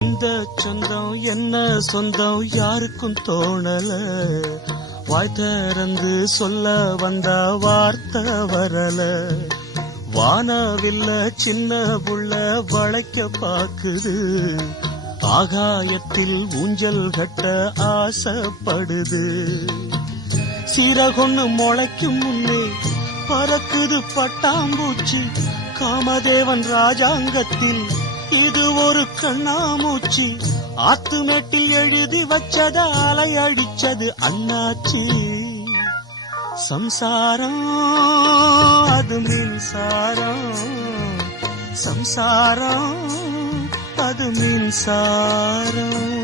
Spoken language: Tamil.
இந்த சொந்தம் என்ன சொந்தம் யாருக்கும் தோணல, வாய் திறந்து சொல்ல வந்த வார்த்தை வரல. வானவில்ல சின்ன புள்ள வளைக்க பாக்குது, ஆகாயத்தில் ஊஞ்சல் கட்ட ஆசைப்படுது. சீரகொன்னு முளைக்கும் முன்னே பறக்குது பட்டாம்பூச்சி, காமதேவன் ராஜாங்கத்தில் இது ஒரு கண்ணாமூச்சி. ஆத்துமேட்டில் எழுதி வச்சத அலை அடிச்சது அண்ணாச்சி. சம்சாரம் அது மின்சாரம், சம்சாரம் அது மின்சாரம்.